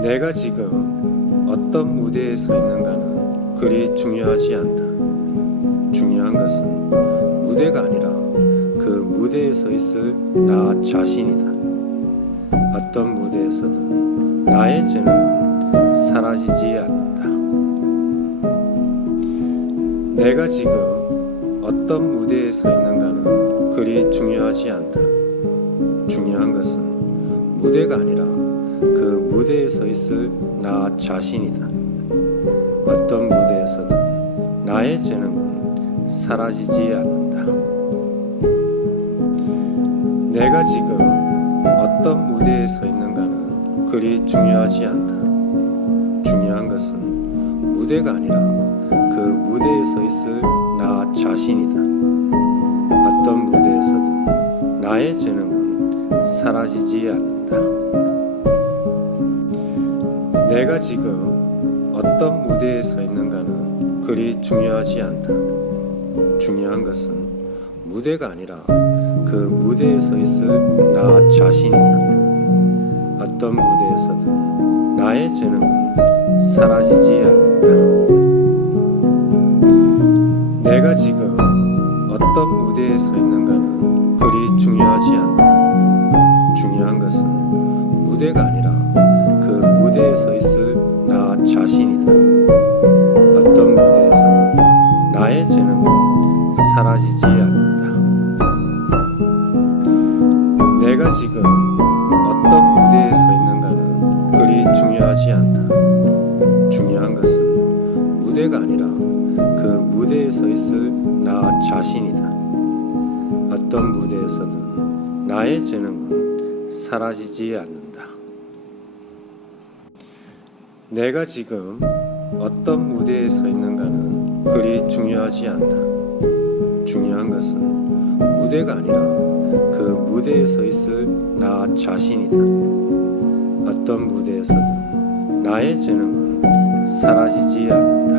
내가 지금 어떤 무대에 서 있는가는 그리 중요하지 않다. 중요한 것은 무대가 아니라 그 무대에 서 있을 나 자신이다. 어떤 무대에서든 나의 재능은 사라지지 않는다. 내가 지금 어떤 무대에 서 있는가는 그리 중요하지 않다. 중요한 것은 무대가 아니라 그 무대에 서 있을 나 자신이다. 어떤 무대에서든 나의 재능은 사라지지 않는다. 내가 지금 어떤 무대에 서 있는가는 그리 중요하지 않다. 중요한 것은 무대가 아니라 그 무대에 서 있을 나 자신이다. 어떤 무대에서든 나의 재능은 사라지지 않는다. 내가 지금 어떤 무대에 서 있는가는 그리 중요하지 않다. 중요한 것은 무대가 아니라 그 무대에 서 있을 나 자신이다. 어떤 무대에서든 나의 재능은 사라지지 않는다. 내가 지금 어떤 무대에 서 있는가는 그리 중요하지 않다. 중요한 것은 무대가 아니라 그 무대에 서 있을 나 자신이다. 어떤 무대에서든 나의 재능은 사라지지 않는다. 내가 지금 어떤 무대에 서 있는가는 그리 중요하지 않다. 중요한 것은 무대가 아니라 그 무대에 서 있을 나 자신이다. 어떤 무대에서든 나의 재능은 사라지지 않는다. 내가 지금 어떤 무대에 서 있는가는 그리 중요하지 않다. 중요한 것은 무대가 아니라 그 무대에 서 있을 나 자신이다. 어떤 무대에서든 나의 재능은 사라지지 않는다.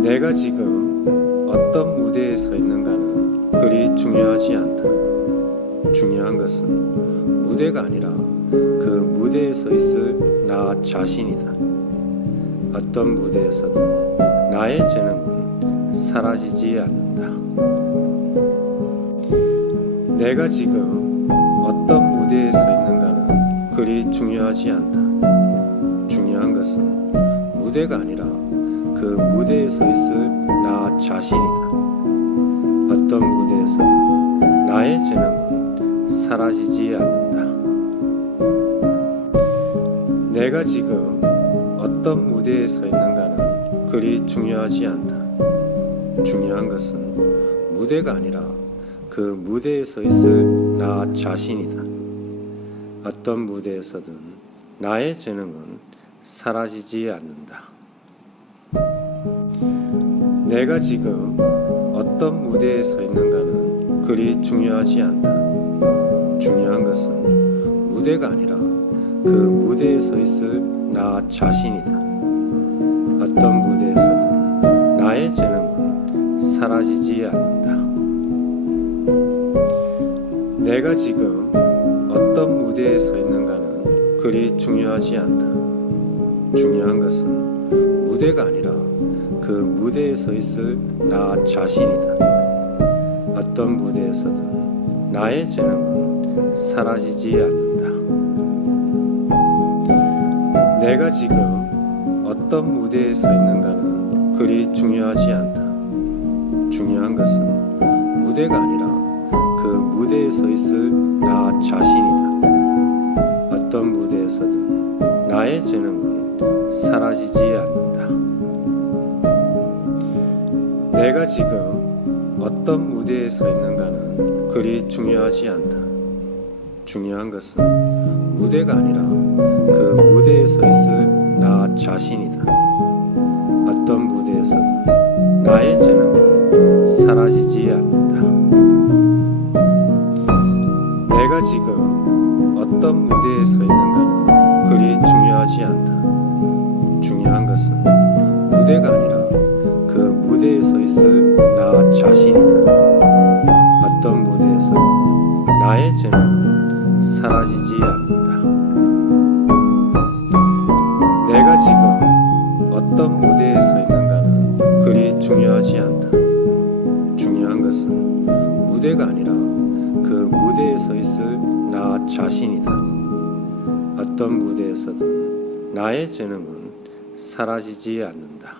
내가 지금 어떤 무대에 서 있는가는 그리 중요하지 않다. 중요한 것은 무대가 아니라 그 무대에 서 있을 나 자신이다. 어떤 무대에서든 나의 재능은 사라지지 않는다. 내가 지금 어떤 무대에 서 있는가는 그리 중요하지 않다. 중요한 것은 무대가 아니라 그 무대에 서 있을 나 자신이다. 어떤 무대에서든 나의 재능은 사라지지 않는다. 내가 지금 어떤 무대에 서 있는가는 그리 중요하지 않다. 중요한 것은 무대가 아니라 그 무대에 서 있을 나 자신이다. 어떤 무대에서든 나의 재능은 사라지지 않는다. 내가 지금 어떤 무대에 서 있는가는 그리 중요하지 않다. 중요한 것은 무대가 아니라 그 무대에 서 있을 나 자신이다. 어떤 무대에서든 나의 재능은 사라지지 않는다. 내가 지금 어떤 무대에 서 있는가는 그리 중요하지 않다. 중요한 것은 무대가 아니라 그 무대에 서 있을 나 자신이다. 어떤 무대에서든 나의 재능은 사라지지 않는다. 내가 지금 어떤 무대에 서 있는가는 그리 중요하지 않다. 중요한 것은 무대가 아니라 그 무대에 서 있을 나 자신이다. 어떤 무대에서든 나의 재능은 사라지지 않는다. 내가 지금 어떤 무대에 서 있는가는 그리 중요하지 않다. 중요한 것은 무대가 아니라 그 무대에 서 있을 나 자신이다. 어떤 무대에서든 나의 재능은 사라지지 않는다. 내가 지금 어떤 무대에 서 있는가는 그리 중요하지 않다. 중요한 것은 무대가 아니라 그 무대에 서 있을 나 자신이다. 어떤 무대에서든 나의 재능은 사라지지 않는다. 어떤 무대에 서 있는가는 그리 중요하지 않다. 중요한 것은 무대가 아니라 그 무대에 서 있을 나 자신이다. 어떤 무대에서든 나의 재능은 사라지지 않는다.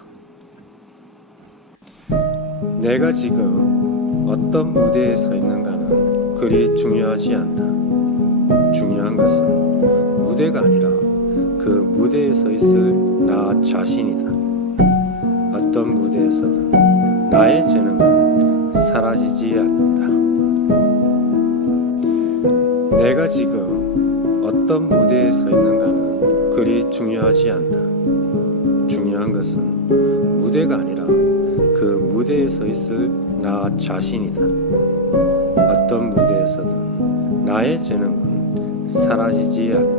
내가 지금 어떤 무대에 서 있는가는 그리 중요하지 않다. 중요한 것은 무대가 아니라 그 무대에 서 있을 나 자신이다. 어떤 무대에서든 나의 재능은 사라지지 않는다. 내가 지금 어떤 무대에 서 있는가는 그리 중요하지 않다. 중요한 것은 무대가 아니라 그 무대에 서 있을 나 자신이다. 어떤 무대에서든 나의 재능은 사라지지 않는다.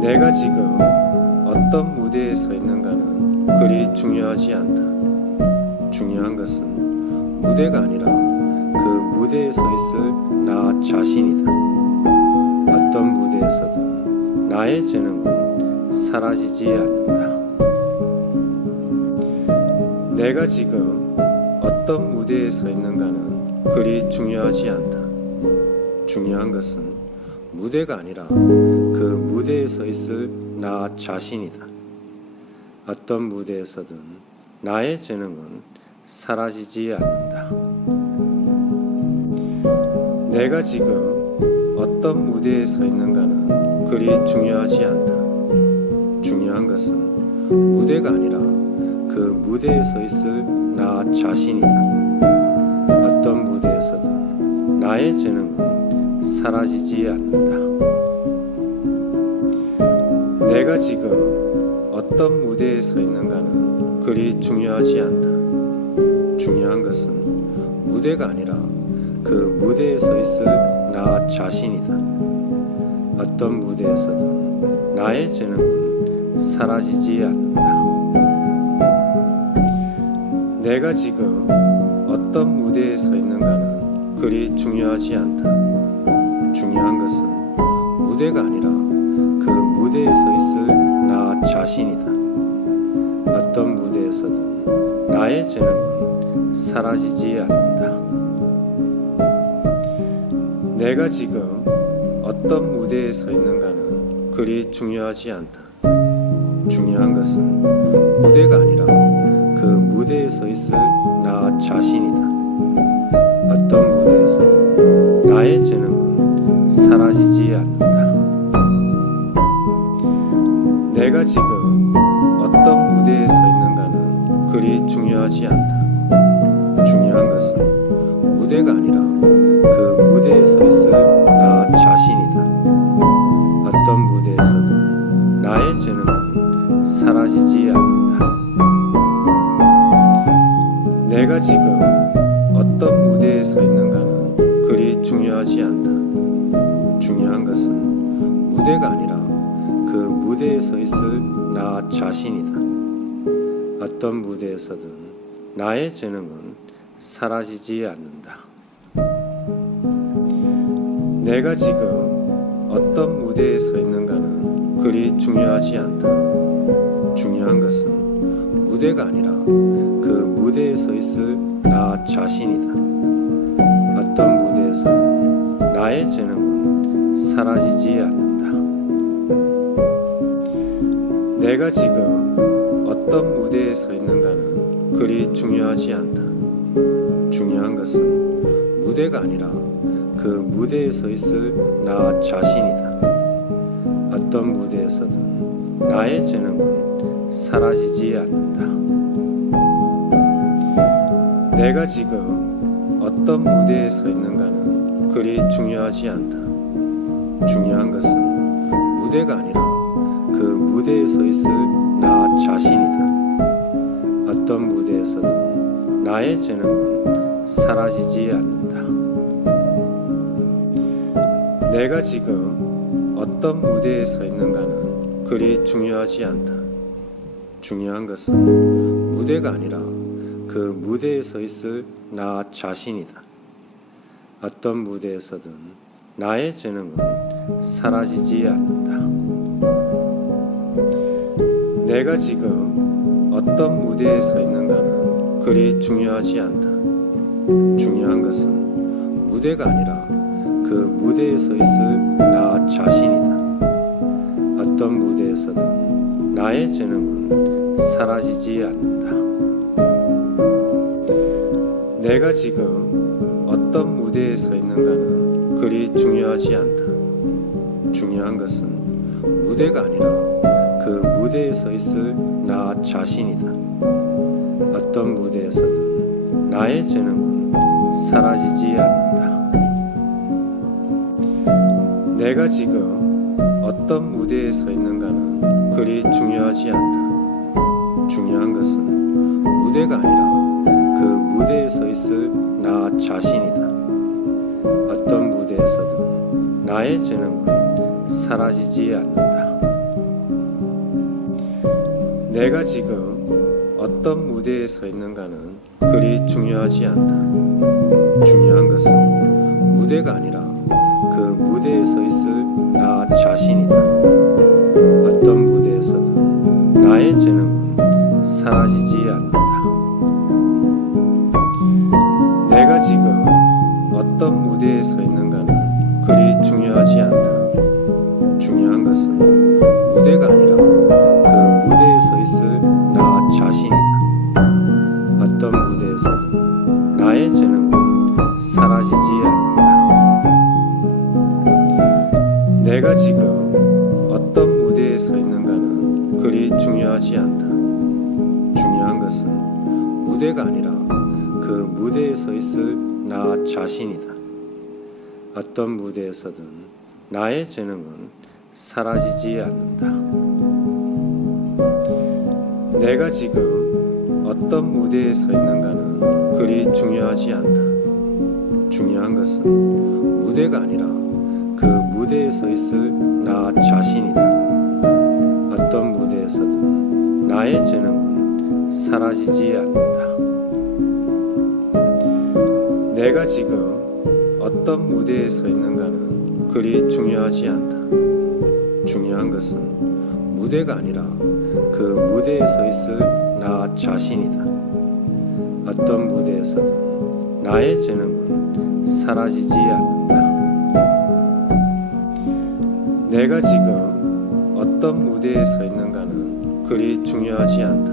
내가 지금 어떤 무대에 서 있는가는 그리 중요하지 않다. 중요한 것은 무대가 아니라 그 무대에 서 있을 나 자신이다. 어떤 무대에서든 나의 재능은 사라지지 않는다. 내가 지금 어떤 무대에 서 있는가는 그리 중요하지 않다. 중요한 것은 무대가 아니라 그 무대에 서 있을 나 자신이다. 어떤 무대에서든 나의 재능은 사라지지 않는다. 내가 지금 어떤 무대에 서 있는가는 그리 중요하지 않다. 중요한 것은 무대가 아니라 그 무대에 서 있을 나 자신이다. 어떤 무대에서든 나의 재능은 사라지지 않는다. 내가 지금 어떤 무대에 서 있는가는 그리 중요하지 않다. 중요한 것은 무대가 아니라 그 무대에 서 있을 나 자신이다. 어떤 무대에서든 나의 재능은 사라지지 않는다. 내가 지금 어떤 무대에 서 있는가는 그리 중요하지 않다. 중요한 것은 무대가 아니라 그 무대에 서 있을 나 자신이다. 어떤 무대에서든 나의 재능은 사라지지 않는다. 내가 지금 어떤 무대에 서 있는가는 그리 중요하지 않다. 중요한 것은 무대가 아니라 그 무대에 서 있을 나 자신이다. 어떤 무대에서든 나의 재능은 사라지지 않는다. 내가 지금 어떤 무대에 서 있는가는 그리 중요하지 않다. 중요한 것은 무대가 아니라 그 무대에 서 있을 나 자신이다. 어떤 무대에서든 나의 재능은 사라지지 않는다. 내가 지금 어떤 무대에 서 있는가는 그리 중요하지 않다. 중요한 것은 무대가 아니라 그 무대에 서 있을 나 자신이다. 어떤 무대에서든 나의 재능은 사라지지 않는다. 내가 지금 어떤 무대에 서 있는가는 그리 중요하지 않다. 중요한 것은 무대가 아니라 그 무대에 서 있을 나 자신이다. 어떤 무대에서든 나의 재능은 사라지지 않는다. 내가 지금 어떤 무대에 서 있는가는 그리 중요하지 않다. 중요한 것은 무대가 아니라 그 무대에 서 있을 나 자신이다. 어떤 무대에서든 나의 재능은 사라지지 않는다. 내가 지금 어떤 무대에 서 있는가는 그리 중요하지 않다. 중요한 것은 무대가 아니라 그 무대에 서 있을 나 자신이다. 어떤 무대에서든 나의 재능은 사라지지 않는다. 내가 지금 어떤 무대에 서 있는가는 그리 중요하지 않다. 중요한 것은 무대가 아니라 그 무대에 서 있을 나 자신이다. 어떤 무대에서든 나의 재능은 사라지지 않는다. 내가 지금 어떤 무대에 서 있는가는 그리 중요하지 않다. 중요한 것은 무대가 아니라 그 무대에 서 있을 나 자신이다. 어떤 무대에서든 나의 재능은 사라지지 않는다. 내가 지금 어떤 무대에 서 있는가는 그리 중요하지 않다. 중요한 것은 무대가 아니라 그 무대에 서 있을 나 자신이다. 어떤 무대에서든 나의 재능은 사라지지 않는다. 내가 지금 어떤 무대에 서 있는가는 그리 중요하지 않다. 중요한 것은 무대가 아니라 그 무대에 서 있을 나 자신이다. 어떤 무대에서든 나의 재능은 사라지지 않는다. 내가 지금 어떤 무대에 서 있는가는 그리 중요하지 않다. 중요한 것은 무대가 아니라 그 무대에 서 있을 나 자신이다. 어떤 무대에서든 나의 재능은 사라지지 않는다. 내가 지금 어떤 무대에 서 있는가는 그리 중요하지 않다. 중요한 것은 무대가 아니라 그 무대에 서 있을 나 자신이다. 어떤 무대에서든 나의 재능은 사라지지 않는다. 내가 지금 어떤 무대에 서 있는가는 그리 중요하지 않다. 중요한 것은 무대가 아니라 그 무대에 서 있을 나 자신이다. 어떤 무대에서든 나의 재능은 사라지지 않는다. 내가 지금 어떤 무대에 서 있는가는 그리 중요하지 않다. 중요한 것은 무대가 아니라 그 무대에 서 있을 나 자신이다. 어떤 무대에서든 나의 재능은 사라지지 않는다. 내가 지금 어떤 무대에 서 있는가는 그리 중요하지 않다. 중요한 것은 무대가 아니라 그 무대에 서 있을 나 자신이다. 어떤 무대에서든 나의 재능은 사라지지 않는다. 내가 지금 어떤 무대에 서 있는가는 그리 중요하지 않다.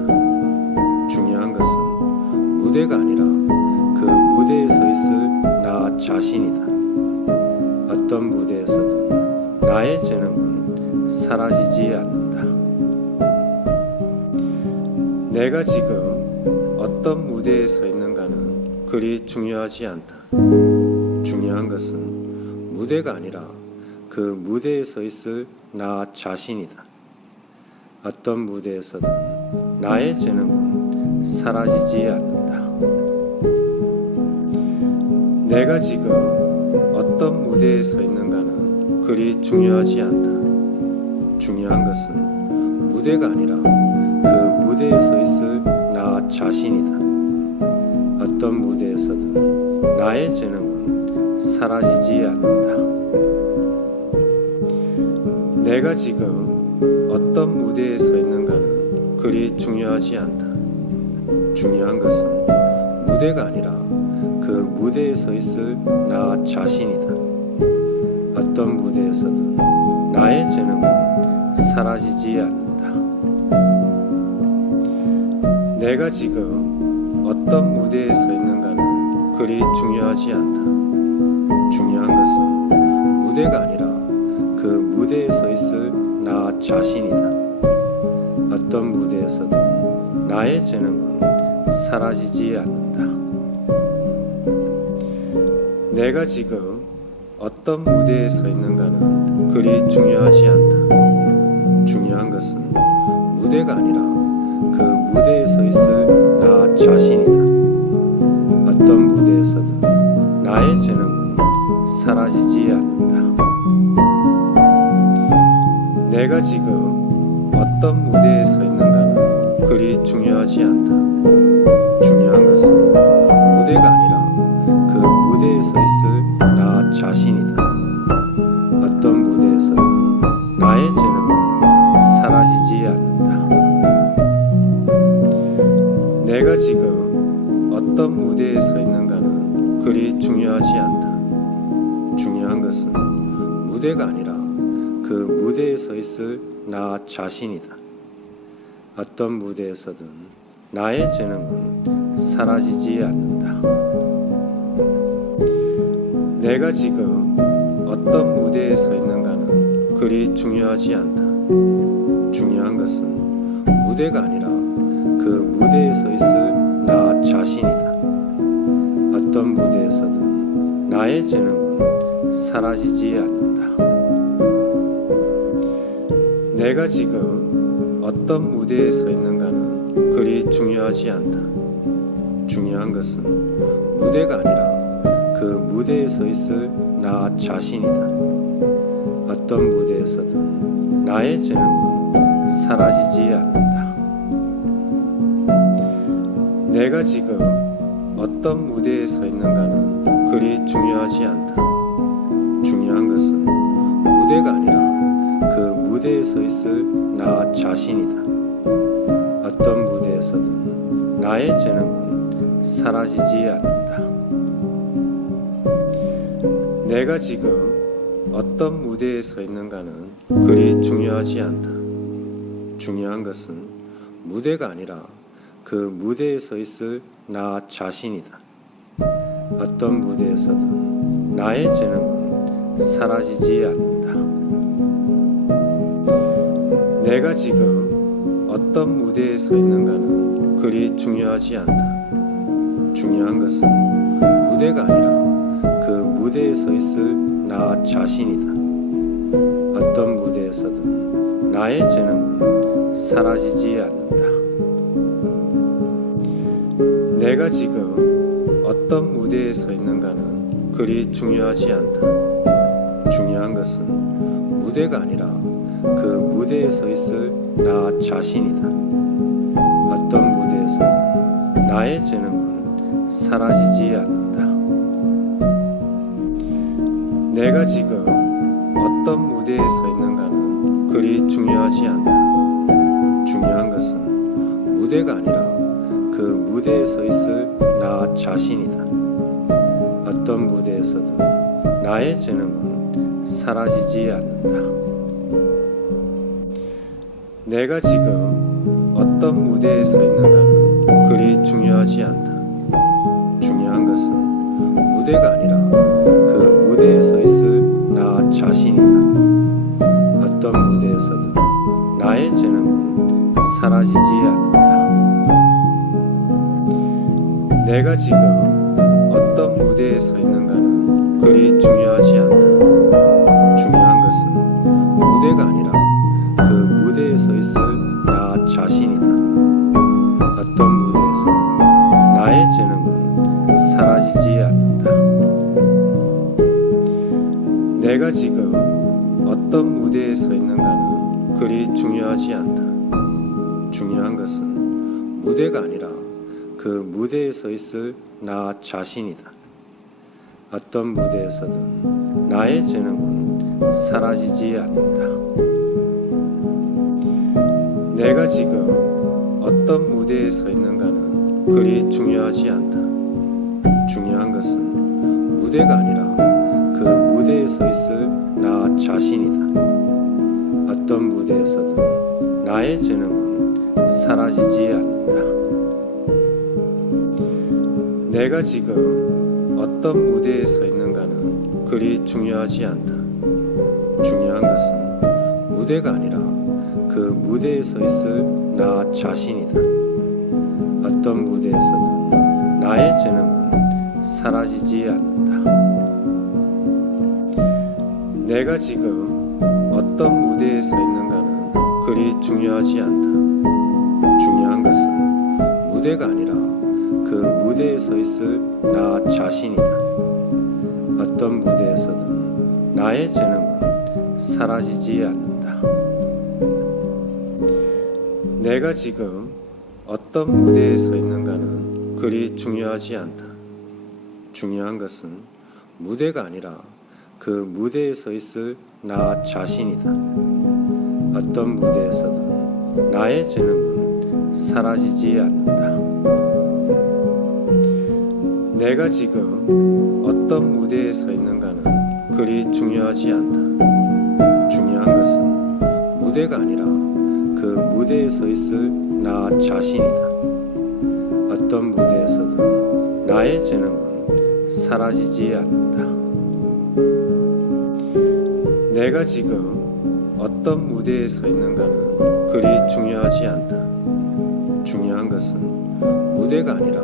중요한 것은 무대가 아니라 그 무대에 서 있을 나 자신이다. 어떤 무대에서든 나의 재능은 사라지지 않는다. 내가 지금 어떤 무대에 서 있는가는 그리 중요하지 않다. 중요한 것은 무대가 아니라 그 무대에 서 있을 나 자신이다. 어떤 무대에서든 나의 재능은 사라지지 않는다. 내가 지금 어떤 무대에 서 있는가는 그리 중요하지 않다. 중요한 것은 무대가 아니라 그 무대에 서 있을 나 자신이다. 어떤 무대에서든 나의 재능은 사라지지 않는다. 내가 지금 어떤 무대에 서 있는가는 그리 중요하지 않다. 중요한 것은 무대가 아니라 그 무대에 서 있을 나 자신이다. 어떤 무대에서든 나의 재능은 사라지지 않는다. 내가 지금 어떤 무대에 서 있는가는 그리 중요하지 않다. 중요한 것은 무대가 아니라 그 무대에 서 있을 나 자신이다. 어떤 무대에서든 나의 재능은 사라지지 않는다. 내가 지금 어떤 무대에 서 있는가는 그리 중요하지 않다. 중요한 것은 무대가 아니라 그 무대에 서 있을 나 자신이다. 어떤 무대에서든 나의 재능은 사라지지 않는다. 내가 지금 어떤 무대에 서 있는가는 그리 중요하지 않다. 중요한 것은 무대가 아니라 그 무대에 서 있을 나 자신이다. 어떤 무대에서든 나의 재능은 사라지지 않는다. 것은 무대가 아니라 그 무대에 서 있을 나 자신이다. 어떤 무대에서든 나의 재능은 사라지지 않는다. 내가 지금 어떤 무대에 서 있는가는 그리 중요하지 않다. 중요한 것은 무대가 아니라 그 무대에 서 있을 나 자신이다. 어떤 무대에서든 나의 재능은 사라지지 않는다. 내가 지금 어떤 무대에 서 있는가는 그리 중요하지 않다. 중요한 것은 무대가 아니라 그 무대에 서 있을 나 자신이다. 어떤 무대에서든 나의 재능은 사라지지 않는다. 내가 지금 어떤 무대에 서 있는가는 그리 중요하지 않다. 중요한 것은 무대가 아니라 그 무대에 서 있을 나 자신이다. 어떤 무대에서든 나의 재능은 사라지지 않는다. 내가 지금 어떤 무대에 서 있는가는 그리 중요하지 않다. 중요한 것은 무대가 아니라 그 무대에 서 있을 나 자신이다. 어떤 무대에서든 나의 재능은 사라지지 않는다. 내가 지금 어떤 무대에 서 있는가는 그리 중요하지 않다. 중요한 것은 무대가 아니라 그 무대에 서 있을 나 자신이다. 어떤 무대에서든 나의 재능은 사라지지 않는다. 내가 지금 어떤 무대에 서 있는가는 그리 중요하지 않다. 중요한 것은 무대가 아니라 그 무대에 서 있을 나 자신이다. 어떤 무대에서든 나의 재능은 사라지지 않는다. 내가 지금 어떤 무대에 서 있는가는 그리 중요하지 않다. 중요한 것은 무대가 아니라 그 무대에 서 있을 나 자신이다. 어떤 무대에서든 나의 재능은 사라지지 않는다. 내가 지금 어떤 무대에 서 있는가는 그리 중요하지 않다. 중요한 것은 무대가 아니라 그 무대에 서 있을 나 자신이다. 어떤 무대에서든 나의 재능은 사라지지 않는다. 내가 지금 어떤 무대에 서 있는가는 그리 중요하지 않다. 중요한 것은 무대가 아니라 그 무대에 서 있을 나 자신이다. 어떤 무대에서든 나의 재능은 사라지지 않는다. 내가 지금 어떤 무대에 서 있는가는 그리 중요하지 않다. 중요한 것은 무대가 아니라 그 무대에 서 있을 나 자신이다. 어떤 무대에서든 나의 재능은 사라지지 않는다. 내가 지금 어떤 무대에 서 있는가는 그리 중요하지 않다. 중요한 것은 무대가 아니라 그 무대에 서 있을 나 자신이다. 어떤 무대에서든 나의 재능은 사라지지 않는다. 내가 지금 어떤 무대에 서 있는가는 그리 중요하지 않다. 중요한 것은 무대가 아니라 그 무대에 서 있을 나 자신이다. 어떤 무대에서든 나의 재능은 사라지지 않는다. 내가 지금 어떤 무대에 서 있는가는 그리 중요하지 않다. 중요한 것은 무대가 아니라 그 무대에 서 있을 나 자신이다. 어떤 무대에서든 나의 재능은 사라지지 않는다. 내가 지금 어떤 무대에 서 있는가는 그리 중요하지 않다. 중요한 것은 무대가 아니라 그 무대에 서 있을 나 자신이다. 어떤 무대에서든 나의 재능은 사라지지 않는다. 내가 지금 어떤 무대에 서 있는가는 그리 중요하지 않다. 중요한 것은 무대가 아니라 그 무대에 서 있을 나 자신이다. 어떤 무대에서든 나의 재능은 사라지지 않는다. 내가 지금 어떤 무대에 서 있는가는 그리 중요하지 않다. 중요한 것은 무대가 아니라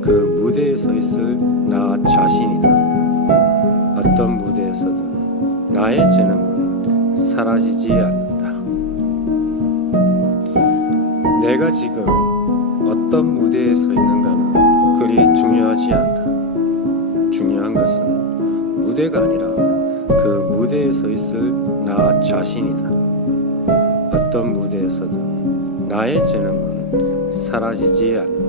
그 무대에 서 있을 나 자신이다. 어떤 무대에서든 나의 재능은 사라지지 않는다. 내가 지금 어떤 무대에 서 있는가는 그리 중요하지 않다. 중요한 것은 무대가 아니라 그 무대에 서 있을 나 자신이다. 어떤 무대에서든 나의 재능은 사라지지 않는다.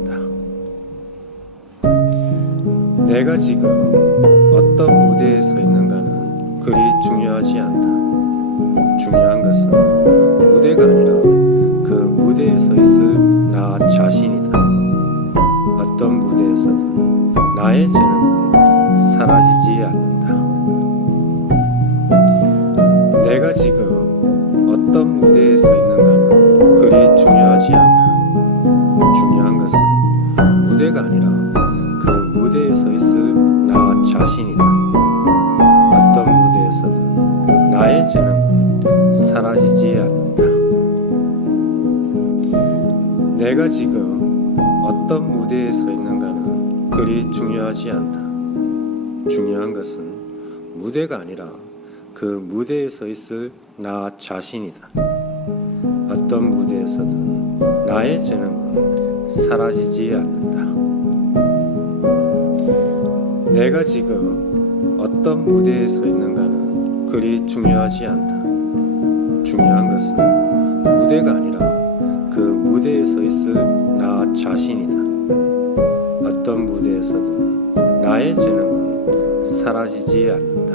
내가 지금 어떤 무대에 서 있는가는 그리 중요하지 않다. 중요한 것은 무대가 아니라 그 무대에 서 있을 나 자신이다. 어떤 무대에서든 나의 재능은 사라지지 않는다. 내가 지금 어떤 무대에 서 있는가는 그리 중요하지 않다. 중요한 것은 무대가 아니라 그 무대에 서 있을 나 자신이다. 어떤 무대에서든 나의 재능은 사라지지 않는다. 내가 지금 어떤 무대에 서 있는가는 그리 중요하지 않다. 중요한 것은 무대가 아니라 그 무대에 서 있을 나 자신이다. 어떤 무대에서든 나의 재능은 사라지지 않는다. 내가 지금 어떤 무대에 서 있는가는 그리 중요하지 않다. 중요한 것은 무대가 아니라 그 무대에 서 있을 나 자신이다. 어떤 무대에서든 나의 재능은 사라지지 않는다.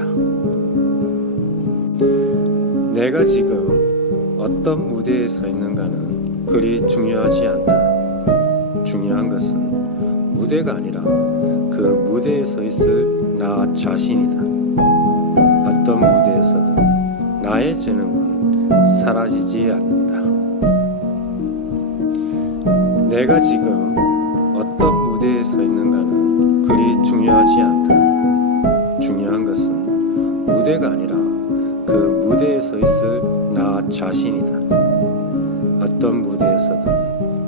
내가 지금 어떤 무대에 서 있는가는 그리 중요하지 않다. 중요한 것은 무대가 아니라 그 무대에 서 있을 나 자신이다. 어떤 무대에서든 나의 재능은 사라지지 않는다. 내가 지금 어떤 무대에 서 있는가는 그리 중요하지 않다. 중요한 것은 무대가 아니라 그 무대에 서 있을 나 자신이다. 어떤 무대에서든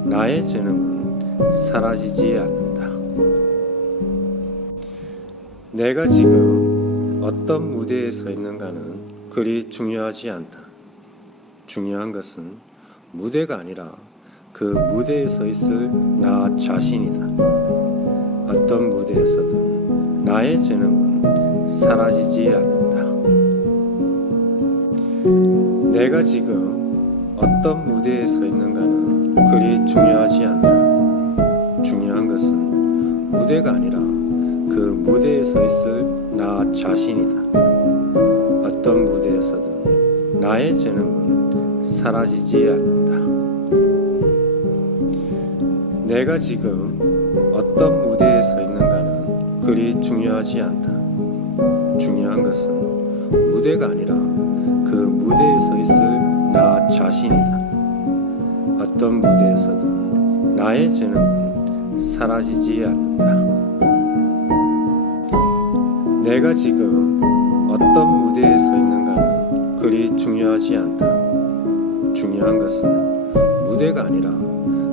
나의 재능은 사라지지 않는다. 내가 지금 어떤 무대에 서 있는가는 그리 중요하지 않다. 중요한 것은 무대가 아니라 그 무대에 서 있을 나 자신이다. 어떤 무대에서든 나의 재능은 사라지지 않는다. 내가 지금 어떤 무대에 서 있는가는 그리 중요하지 않다. 중요한 것은 무대가 아니라 그 무대에 서 있을 나 자신이다. 어떤 무대에서든 나의 재능은 사라지지 않는다. 내가 지금 어떤 무대에 서 있는가는 그리 중요하지 않다. 중요한 것은 무대가 아니라 그 무대에 서 있을 나 자신이다. 어떤 무대에서든 나의 재능은 사라지지 않는다. 내가 지금 어떤 무대에 서 있는가는 그리 중요하지 않다. 중요한 것은 무대가 아니라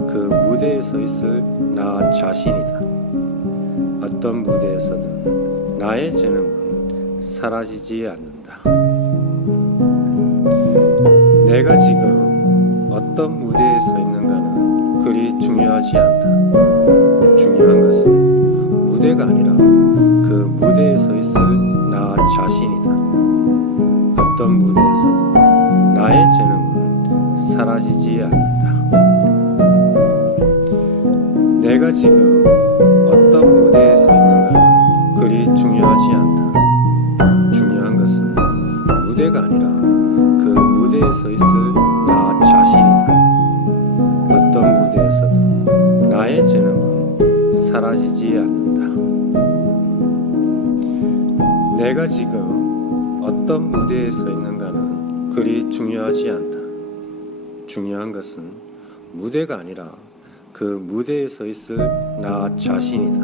그 무대에 서 있을 나 자신이다. 어떤 무대에서든 나의 재능은 사라지지 않는다. 내가 지금 어떤 무대에 서 있는가는 그리 중요하지 않다. 중요한 것은 무대가 아니라 그 무대에 서 있을 나 자신이다. 어떤 무대에서든 나의 재능은 사라지지 않는다. 내가 지금 어떤 무대에 서 있는가는 그리 중요하지 않다. 중요한 것은 무대가 아니라 그 무대에 서 있을 나 자신이다. 어떤 무대에서든 나의 재능은 사라지지 않는다. 내가 지금 어떤 무대에 서 있는가는 그리 중요하지 않다. 중요한 것은 무대가 아니라 그 무대에 서 있을 나 자신이다.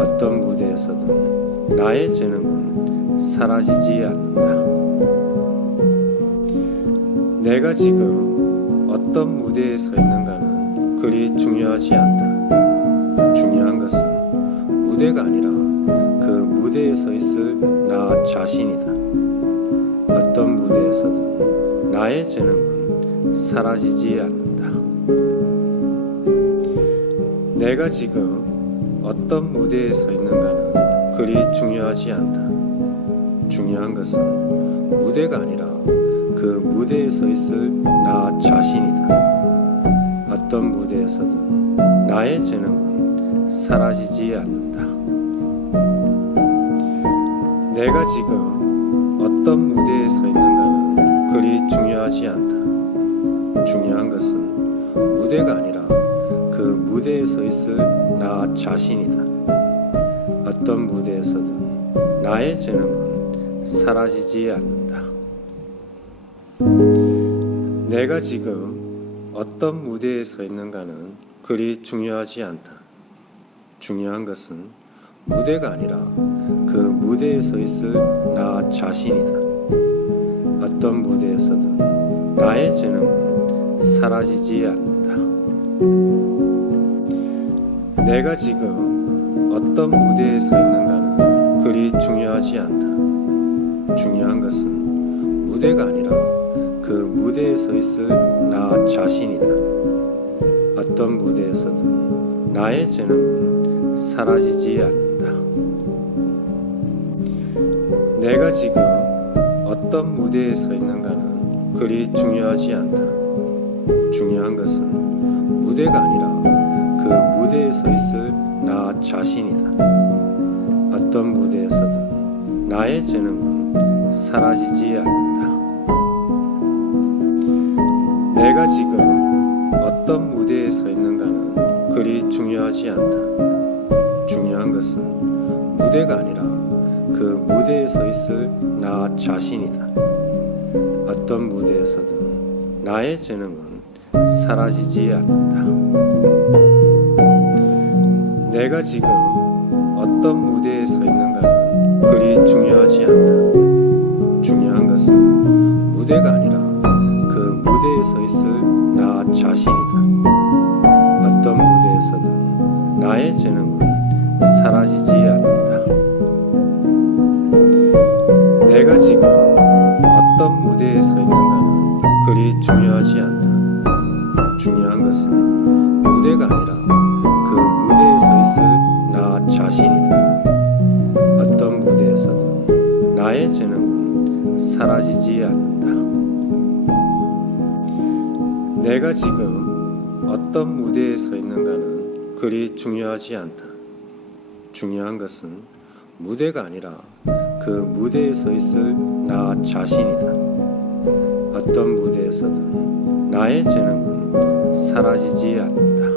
어떤 무대에서든 나의 재능은 사라지지 않는다. 내가 지금 어떤 무대에 서 있는가는 그리 중요하지 않다. 중요한 것은 무대가 아니라 그 무대에 서 있을 나 자신이다. 어떤 무대에서든 나의 재능은 사라지지 않는다. 내가 지금 어떤 무대에 서 있는가는 그리 중요하지 않다. 중요한 것은 무대가 아니라 그 무대에 서 있을 나 자신이다. 어떤 무대에서든 나의 재능은 사라지지 않는다. 내가 지금 어떤 무대에 서 있는가는 그리 중요하지 않다. 중요한 것은 무대가 아니라 그 무대에 서 있을 나 자신이다. 어떤 무대에서든 나의 재능은 사라지지 않는다. 내가 지금 어떤 무대에 서 있는가는 그리 중요하지 않다. 중요한 것은 무대가 아니라 그 무대에 서 있을 나 자신이다. 어떤 무대에서든 나의 재능은 사라지지 않는다. 내가 지금 어떤 무대에 서 있는가는 그리 중요하지 않다. 중요한 것은 무대가 아니라 그 무대에 서 있을 나 자신이다. 어떤 무대에서든 나의 재능은 사라지지 않는다. 내가 지금 어떤 무대에 서 있는가는 그리 중요하지 않다. 중요한 것은 무대가 아니라 그 무대에 서 있을 나 자신이다. 어떤 무대에서든 나의 재능은 사라지지 않는다. 내가 지금 어떤 무대에 서 있는가는 그리 중요하지 않다. 중요한 것은 무대가 아니라 그 무대에 서 있을 나 자신이다. 어떤 무대에서든 나의 재능은 사라지지 않는다. 내가 지금 어떤 무대에 서 있는가는 그리 중요하지 않다. 중요한 것은 무대가 아니라 그 무대에 서 있을 나 자신이다. 어떤 무대에서든 나의 재능은 사라지지 않는다. 내가 지금 어떤 무대에 서 있는가는 그리 중요하지 않다. 중요한 것은 무대가 아니라 그 무대에 서 있을 나 자신이다. 어떤 무대에서든 나의 재능은 사라지지 않는다. 내가 지금 어떤 무대에 서 있는가는 그리 중요하지 않다. 중요한 것은 무대가 아니라 그 무대에 서 있을 나 자신이다. 어떤 무대에서든 나의 재능은 사라지지 않는다.